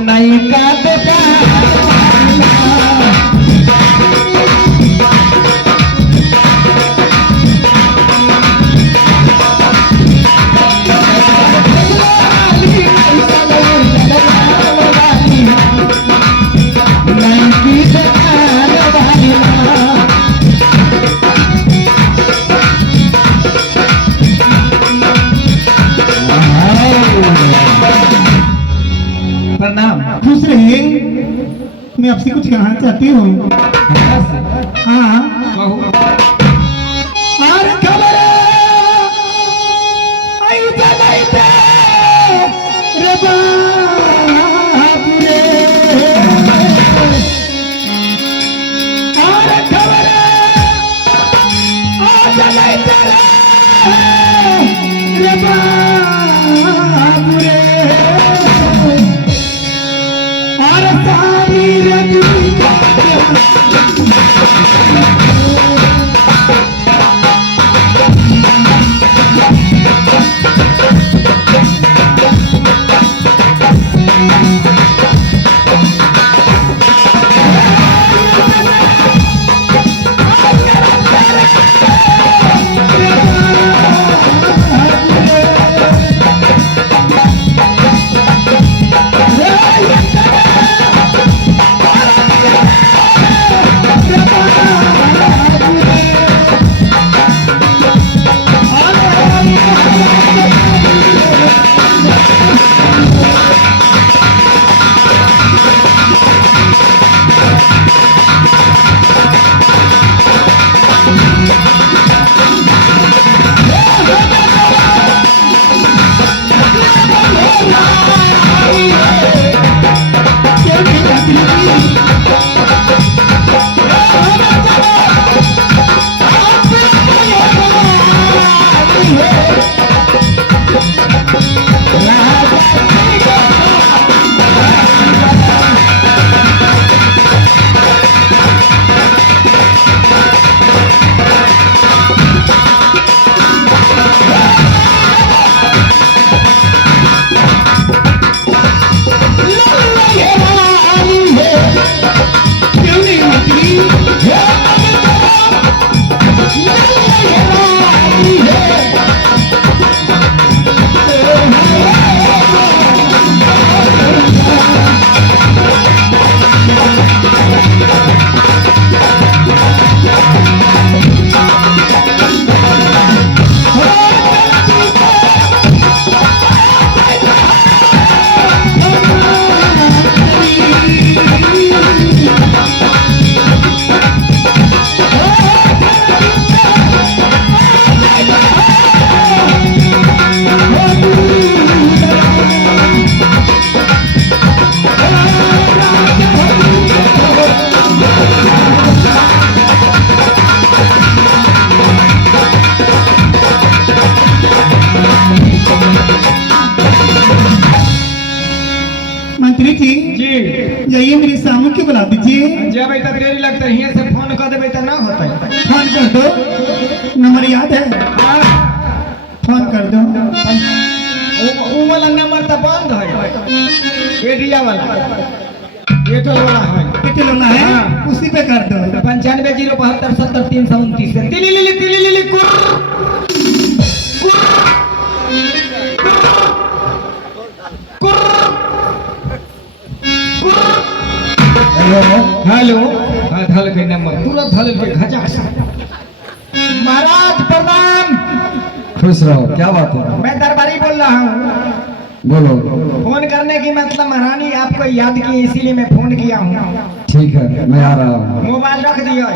नहीं का खुश रहिए। मैं आपसे कुछ कहना चाहती हूँ। हाँ अरे खबर रे बाबू रे, अरे खबर रे बाबू रे, मंत्री जी जाइए मेरे सामने के बुला दीजिए। जब बेटा देरी लगता है यहीं से फोन कर देबे त ना होता है। फोन कर दो, नंबर याद है? फोन कर दो। वो वाला नंबर तो बंद है, एरिया वाला एयरटेल वाला है। एयरटेल वाला है, उसी पे कर दो। 95 072 70 329 तिली हेलो धल के नंबर तुरंत धल के घचास। महाराज प्रणाम। खुश रहो। क्या बात है? मैं दरबारी बोल रहा हूँ। बोलो। फोन करने की मतलब महारानी आपको याद की, इसीलिए मैं फोन किया हूँ। ठीक है मैं आ रहा हूँ। मोबाइल रख दियो।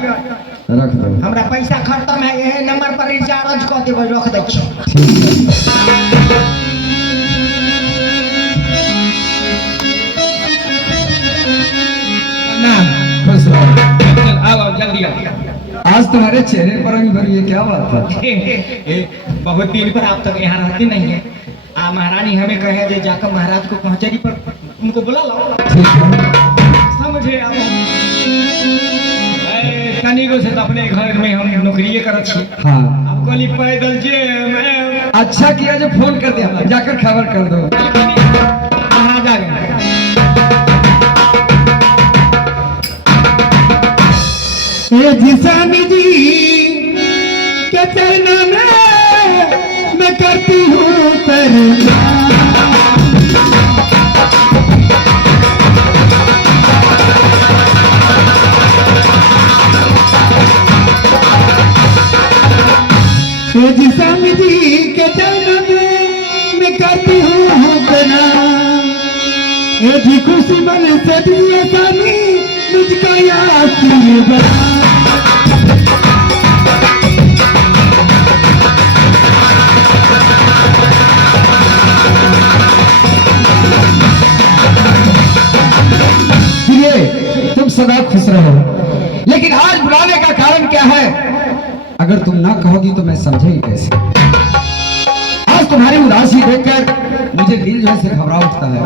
रख दो। हमारा पैसा खत्म है, यही नंबर पर रिचार्ज कर देबो, रख दे। ठीक है। खुश रहो। आओ जल्दी आओ। आज तुम्हारे चेहरे पर रंग भरी है, क्या बात है? बहुत दिन पर आप तक यहाँ रहते नहीं है। महारानी हमें कहे जे जाकर महाराज को कचहरी पर उनको बुला लो। ठीक है। समझे आप? तनिको से तो अपने घर में हम नौकरी करत छी। हाँ। अब कली पैदल जे मैं अच्छा किया जो फोन कर दिया, जाकर खबर कर दो। महाराज आ गए। स्वामी जी के चरणों में मैं करती हूँ प्रणाम। हे जी स्वामी जी के चरणों में मैं करती हूँ प्रणाम। हे जी खुशी मन से दिया स्वामी मुझको आशीर्वाद। तुम सदा खुश रहो, लेकिन आज बुलाने का कारण क्या है? अगर तुम ना कहोगी तो मैं समझेगी कैसे? आज तुम्हारी उदासी देखकर मुझे दिल जो है घबरा उठता है।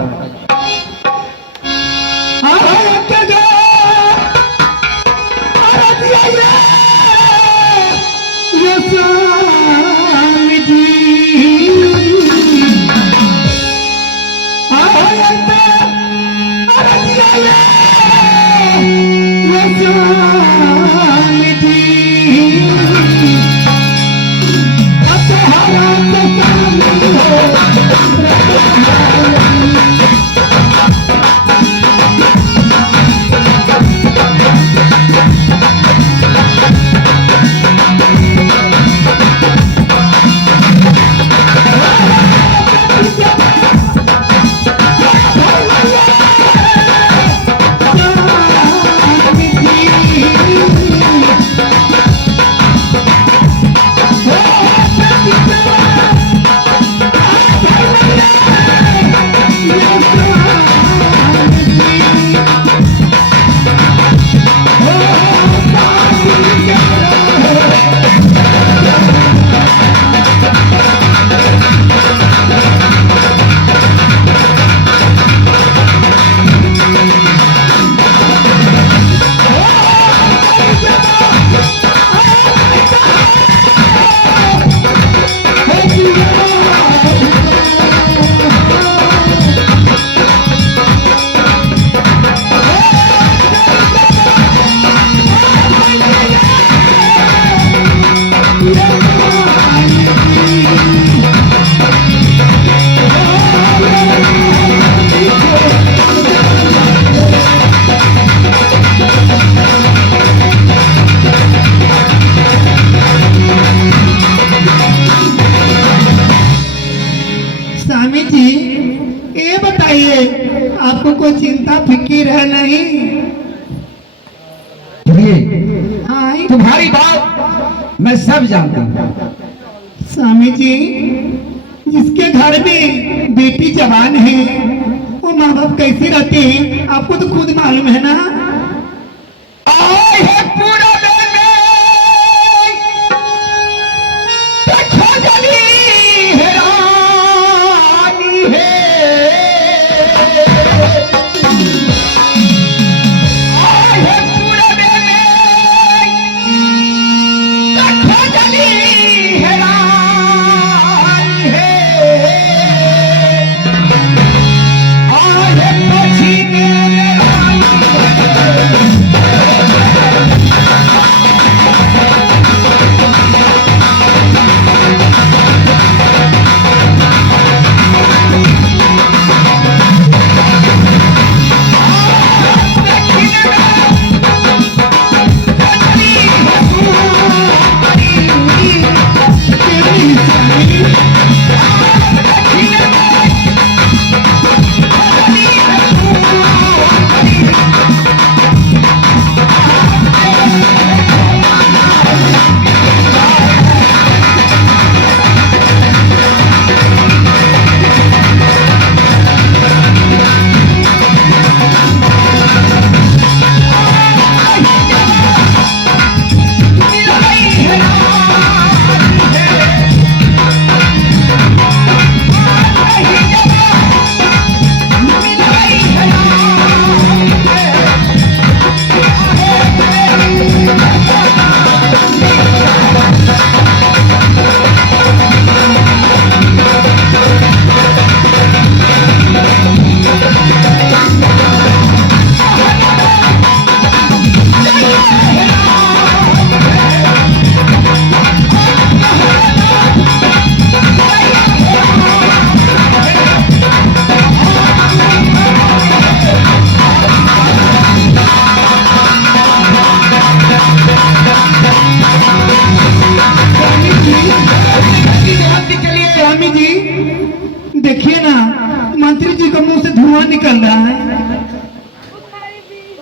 स्वामी जी ये बताइए आपको कोई चिंता फिक्र है नहीं? हाँ, तुम्हारी बात मैं सब जानता हूँ। स्वामी जी जिसके घर में बेटी जवान है वो माँ बाप कैसे रहते हैं आपको तो खुद मालूम है ना। आए है पूरा दिन में देखो जली हैरानी है। आए है पूरा दिन में देखो जली हैरानी है। आए है पसीने में रानी है। धुआं निकल रहा है।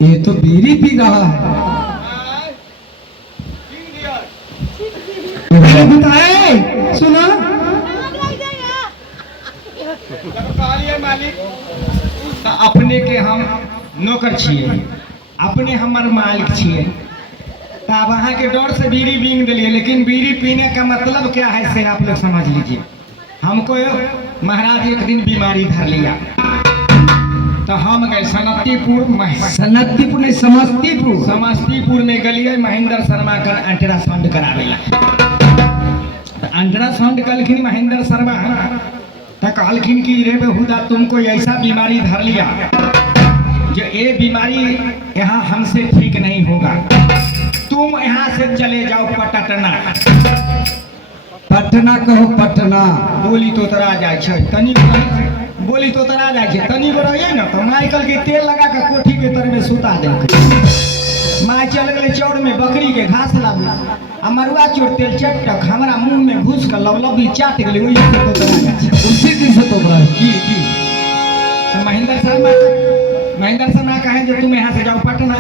ये तो बीड़ी पी रहा है। अरे बताए सुना मालिक अपने के हम नौकर छिए, अपने हमार मालिक छिए, तो अब अहाँ के डर से बीड़ी बींग दिलिए, लेकिन बीड़ी पीने का मतलब क्या है से आप लोग समझ लीजिए। हमको महाराज एक दिन बीमारी धर लिया, तो हम गए सनतीपुर नहीं, समस्तीपुर में गलिए महेंद्र शर्मा का अल्ट्रासाउंड करावेला। अल्ट्रासाउंड कलखिन महेंद्र शर्मा, तो कहलखिन कि रे बेहुदा तुमको ऐसा बीमारी धर लिया जो ये बीमारी यहाँ हमसे ठीक नहीं होगा, तुम यहाँ से चले जाओ पटना। पटना कहो पटना। बोली तो तरा जाए छै तनी, बोली तो तरा जाए छै तनी गो रहिए न तो माइकल के तेल लगा के कोठी के तर में सुता दे। माँ चल गए चौड़ में बकरी के घास लाबू, आ मरुआ चोर तेल चटक हमारा मुंह में घुस कर लवलवी चाट गए, वही से तो तरा जाए छै। उसी दिन से तो बड़ा जी जी। तो महेंद्र शर्मा कहे जो तुम यहाँ से जाओ पटना।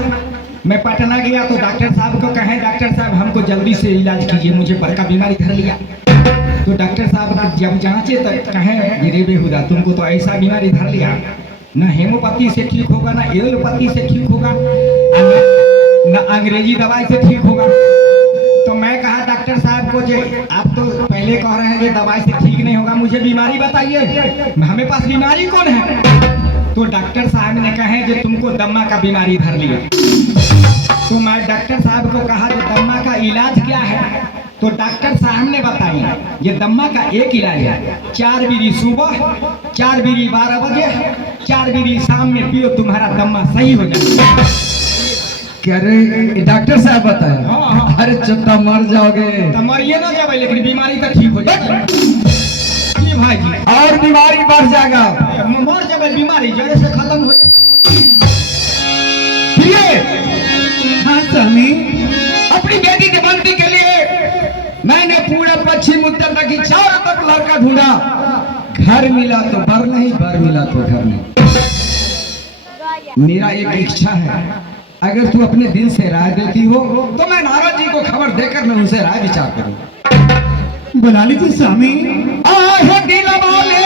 मैं पटना गया तो डॉक्टर साहब को कहें डॉक्टर साहब हमको जल्दी से इलाज कीजिए, मुझे बड़का बीमारी धर लिया। तो डॉक्टर साहब जब जांचे तो कहें रे बेहुदा तुमको तो ऐसा बीमारी धर लिया, न हेमोपैथी से ठीक होगा, न एलोपैथी से ठीक होगा, न अंग्रेजी दवाई से ठीक होगा। तो मैं कहा डॉक्टर साहब को जे आप तो पहले कह रहे हैं कि दवाई से ठीक नहीं होगा, मुझे बीमारी बताइए, हमें पास बीमारी कौन है। तो डॉक्टर साहब ने कहे कि तुमको दम्मा का बीमारी धर लिया। तो मैं डॉक्टर साहब को कहा कि दम्मा का इलाज क्या है। तो डॉक्टर साहब ने बताया ये दम्मा का एक इलाज है, 4 बीड़ी सुबह, 4 बीड़ी 12 बजे, 4 बीड़ी शाम में पियो, तुम्हारा दम्मा सही हो जाएगा। कह रहे डॉक्टर साहब बताया। हाँ। अरे चुपता मर जाओगे। तो मरिए ना जाए लेकिन बीमारी तो ठीक हो जाएगी भाई जी, और बीमारी बढ़ जाएगा। मर जाए बीमारी जड़े से खत्म हो हाँ स्वामी, अपनी बेटी की बंदी के लिए मैंने पूरा पश्चिम उत्तर तक की चारों तक लड़का ढूंढा, घर मिला तो बर नहीं, बर मिला तो घर नहीं। मेरा एक इच्छा है, अगर तू अपने दिल से राय देती हो तो मैं नारद जी को खबर देकर मैं उनसे राय विचार करूं। बुला लीजिए स्वामी। आहे दिल वाले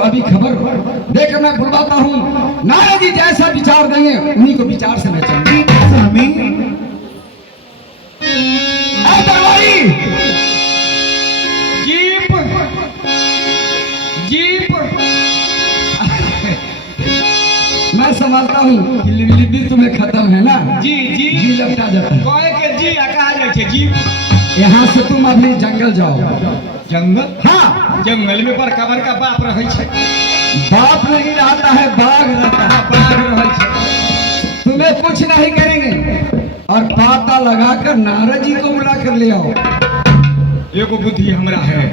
अभी खबर देकर मैं बुलवाता हूँ। नारद जी जैसा विचार देंगे उन्हीं को विचार से मैं चलूंगा। स्वामी दरबारी जीप जीप मैं समझता हूँ लिपि तुम्हें खत्म है ना। जी जी जी लपटा जाता है। कहे के जी आ कहा जाए छे जीप। यहाँ से तुम अभी जंगल जाओ, जंगल हाँ, जंगल में बड़का बड़का बाप रहे छे। बाप नहीं रहता है, बाघ रहता है। बाघ रहे छे। तुम्हें कुछ नहीं करेंगे और पाता लगाकर नारद जी को बुला कर ले आओ। एगो बुद्धि हमरा है।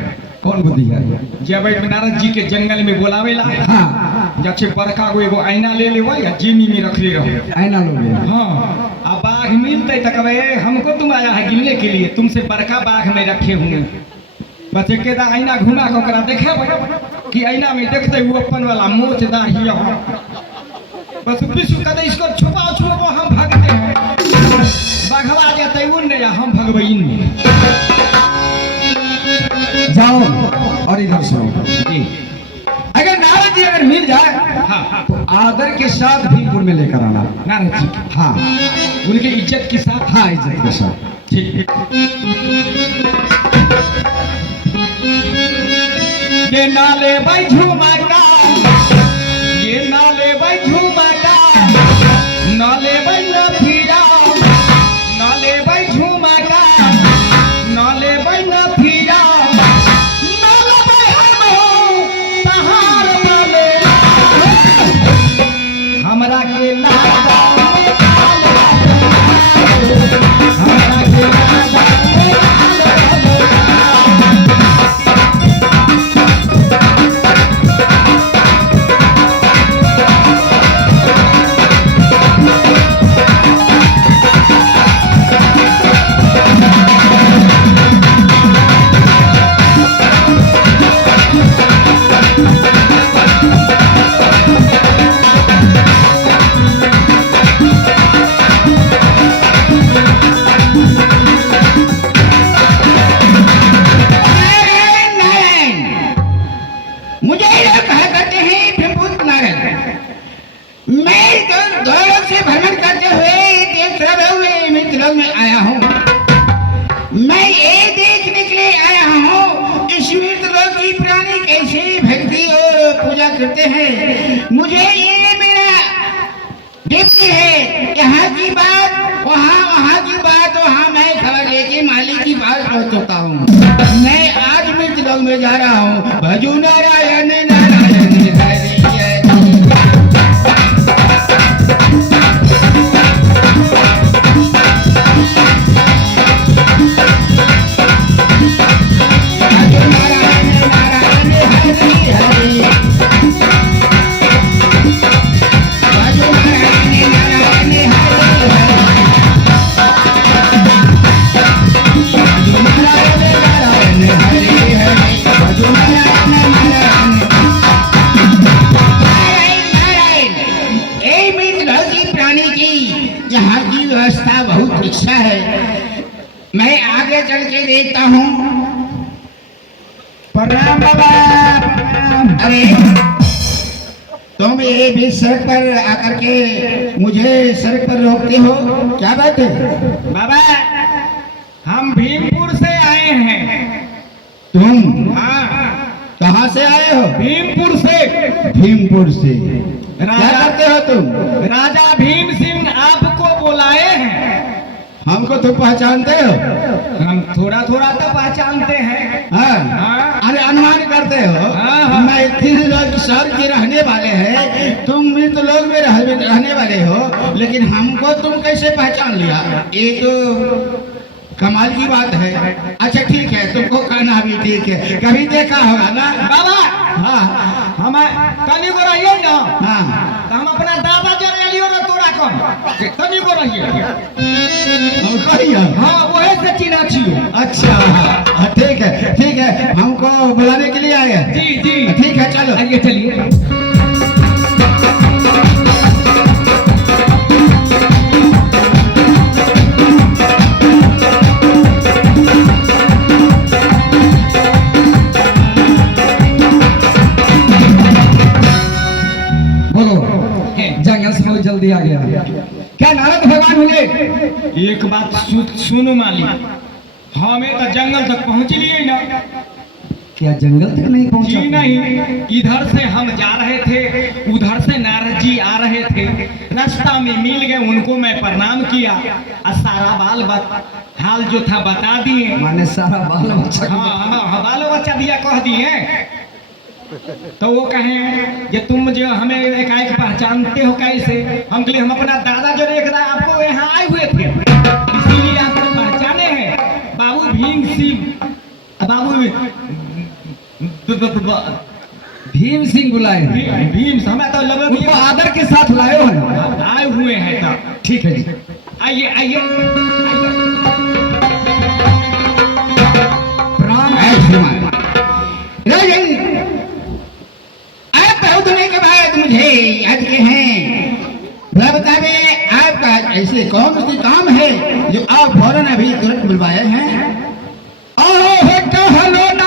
कौन बुद्धि है? जब नारद जी के जंगल में बोलावेला हाँ, जाके बड़का गो एगो आईना ले लेवा या जेमी में रख ले रहो। आईना लोगे। हाँ, अब बाघ मिलते तो कहे हमको तुम आया है गिनने के लिए, तुमसे बड़का बाघ में रखे हुए। बस एक आईना घुमा के ओकरा देखे कि आईना में देखते वो अपन वाला मोच दाढ़ी बस विश्व कहते इसको छुपाओ छुपाओ, हम भागते हैं। बाघवा जाते उन या हम भगवे इन। जाओ और इधर सुनो। जी अगर नारद जी अगर मिल जाए हाँ, तो आदर के साथ भीमपुर में लेकर आना। नारद जी हाँ उनके इज्जत के साथ। हाँ, इज्जत के साथ। ठीक। ये नाले भाई झूमाका, ये नाले भाई झूमाका, नाले भाई नफिया, नाले भाई झूमाका, नाले भाई नफिया, नाले भाई हम हो तहार नाले हमरा के लागा हमरा के लागा में आया हूँ। मैं ये देखने के लिए आया हूँ इस मृत लोग की प्राणी कैसे भक्ति और पूजा करते हैं। मुझे ये मेरा ड्यूटी है, यहाँ की बात वहाँ, वहाँ की बात वहाँ, मैं खबर लेके मालिक की बात पहुँचता हूँ। मैं आज मृत लोग में जा रहा हूँ। भजू नारायण नारायण हरि बहुत इच्छा है। मैं आगे चल के देखता हूँ। प्रणाम बाबा, प्रणाम। अरे तुम ये बीच सड़क पर आकर के मुझे सड़क पर रोकते हो, क्या बात है? बाबा हम भीमपुर से आए हैं। तुम? हाँ। कहाँ से आए हो? भीमपुर से। भीमपुर से क्या करते हो तुम? राजा भीम सिंह आपको बुलाए हैं। हमको तुम पहचानते हो? हम थोड़ा थोड़ा तो पहचानते हैं। हाँ। अरे अनुमान करते हो? हाँ। मैं 3 लोग शहर के रहने वाले हैं, तुम मृत लोग में रहने वाले हो, लेकिन हमको तुम कैसे पहचान लिया? ये तो कमाल की बात है। अच्छा ठीक है, तुमको कहना भी ठीक है, कभी देखा होगा ना बाबा? हाँ, हम कनी को रहिए ना। हाँ, तो हम अपना दादा जरे लियो ना, तोरा कम कनी को रहिए। हम कहिए? हाँ, वही से चिन्हा छियो। अच्छा ठीक है, ठीक है, हमको बुलाने के लिए आए? जी जी ठीक है, चलो आइए, चलिए। जल्दी आ गया। क्या नारद भगवान मिले? एक बात सुनो मालिक, हमें तो जंगल तक पहुंच लिए ना। क्या जंगल तक नहीं पहुंचा? जी नहीं, इधर से हम जा रहे थे, उधर से नारद जी आ रहे थे, रास्ता में मिल गए, उनको मैं प्रणाम किया और सारा हाल जो था बता दिए। माने सारा बाल बच्चा हाँ, बालो बच्चा दिया कह दिए। तो वो कहें कि तुम जो हमें एकाएक पहचानते हो कैसे? हम कहे हम अपना दादा जो एक आपको यहाँ आए हुए थे, इसीलिए आपको पहचाने हैं। बाबू भीम सिंह, भीम सिंह बुलाए हैं। भीम हमें तो लगे उनको आदर के साथ लाए हो ना। आए हुए हैं। तब ठीक है जी, आइए आइए। प्रणाम। आप बहुत होने के बाद मुझे याद के हैं, बता दें आपका ऐसे कौन सी काम है जो आप फौरन अभी तुरंत बुलवाए हैं? कहलो ना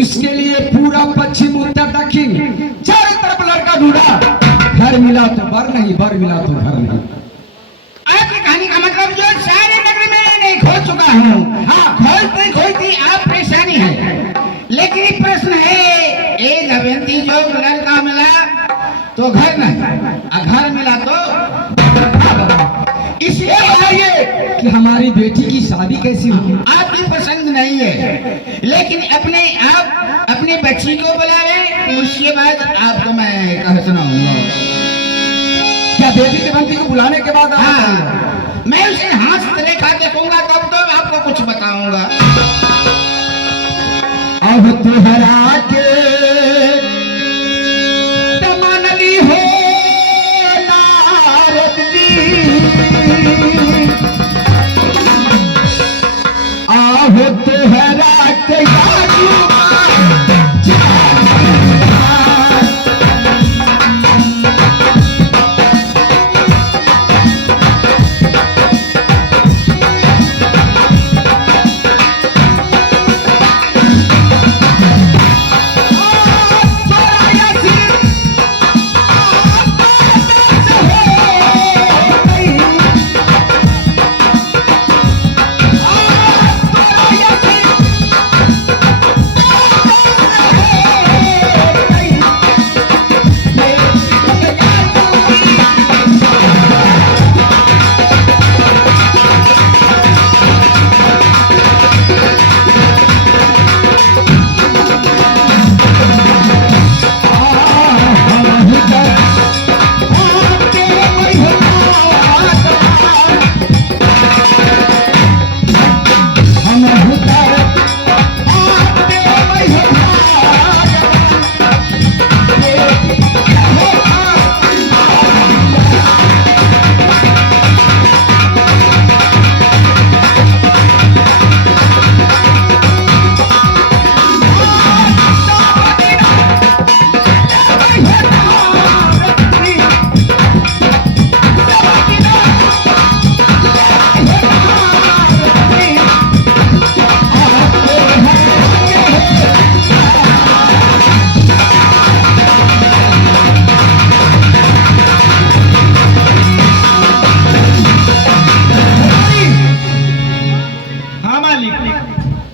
उसके लिए पूरा पश्चिम उत्तर दक्षिण चारों तरफ लड़का ढूंढा। घर मिला तो बर नहीं, बर मिला तो घर नहीं। आपकी कहानी का मतलब जो सारे नगर में नहीं खोज चुका हूँ। हाँ, खोजती खोजती आप परेशानी है, लेकिन एक प्रश्न है, एक अभियंती जो लड़का मिला तो घर नहीं, घर मिला तो इसलिए बताइए कि हमारी बेटी की शादी कैसी होगी? आपकी पसंद नहीं है, लेकिन अपने आप अपनी बच्ची को बुलावे, उसके बाद आपको मैं कह सुनाऊंगा। क्या देवी देवंती को बुलाने के बाद? हाँ, मैं उसे हाथ रेखा देखूंगा तब तो आपको कुछ बताऊंगा। अब तुहरा के तमन्नी हो नारद जी, आहो तुहरा के यादू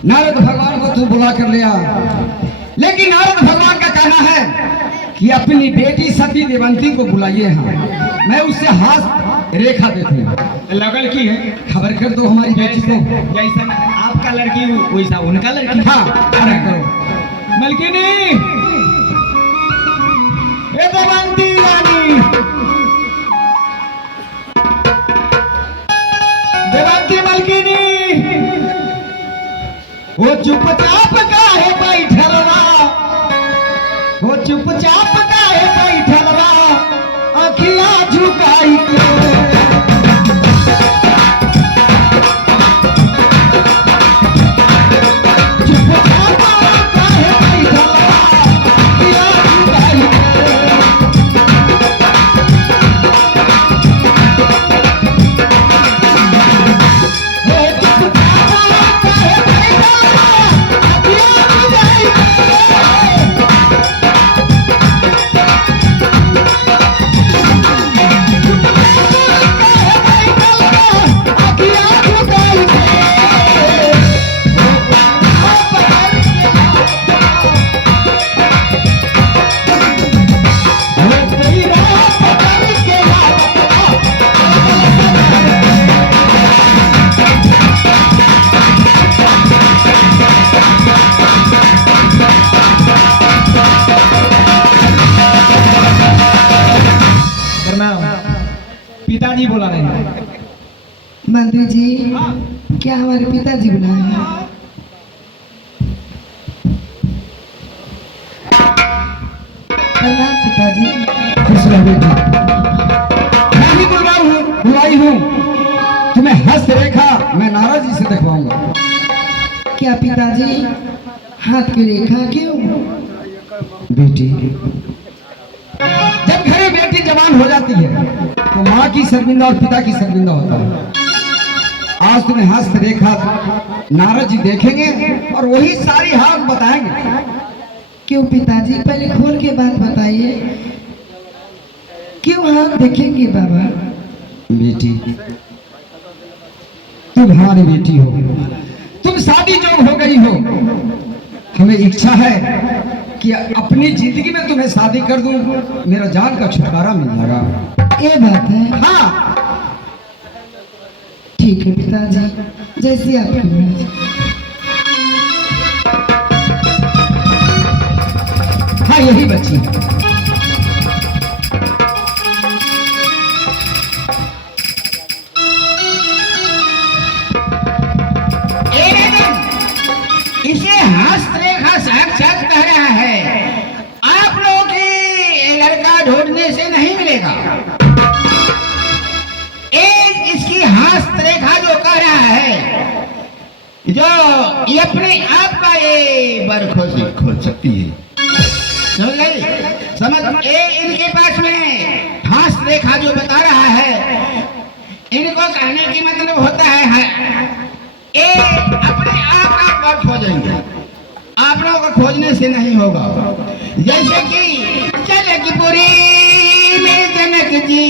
नारद भगवान को तू बुला कर ले आ। लेकिन नारद भगवान का कहना है कि अपनी बेटी सती देवंती को बुलाइए यहाँ, मैं उससे हाथ रेखा देखूंगा। लगल की है खबर कर दो हमारी बेटी को। जैसा आपका लड़की वैसा उनका लड़की। हाँ खबर करो। मलकिनी, ए देवंती रानी, देवंती मलकिनी, वो चुपचाप काहे बैठलवा, वो चुपचाप काहे बैठलवा, अखियां झुकाई के। चुपचाप काहे बैठलवा, अखियां झुकाई के। वो चुपचाप काहे बैठलवा, अखियां झुकाई के। पिताजी बोला रहे हैं। मंत्री जी, क्या हमारे पिताजी बुलाए हैं? प्रणाम पिताजी। खुश रहो बेटी। मैं ही बुलाई हूँ तुम्हें हस्तरेखा मैं नाराजी से दिखवाऊंगा। क्या पिताजी, हाथ की रेखा क्यों? बेटी, जब घरे बेटी जवान हो जाती है तो माँ की शर्मिंदा और पिता की शर्मिंदा होता है। आज तुम्हें हस्त रेखा नारद जी देखेंगे और वही सारी हाल बताएंगे। क्यों पिताजी, पहले खोल के बात बताइए, क्यों हाथ देखेंगे बाबा? बेटी, तुम हमारी बेटी हो, तुम शादी जोग हो गई हो। हमें इच्छा है कि अपनी जिंदगी में तुम्हें शादी कर दूं, मेरा जान का छुटकारा मिल जाएगा। ये बात है? हाँ ठीक है पिताजी, जैसी आपकी मर्जी। हाँ यही बच्ची है। इसे हस्तरेखा साक्षात कह रहा है। आप लोगों की लड़का ढूंढने से नहीं मिलेगा। इसकी हस्तरेखा जो कह रहा है, जो ये अपने आप का ये बर खोज सकती है। समझ गई? समझ? इनके पास में हस्तरेखा जो बता रहा है, इनको कहने की मतलब होता है ये अपने आप का बर खोजेंगे, आप लोगों को खोजने से नहीं होगा। जैसे कि जनकपुरी में जनक जी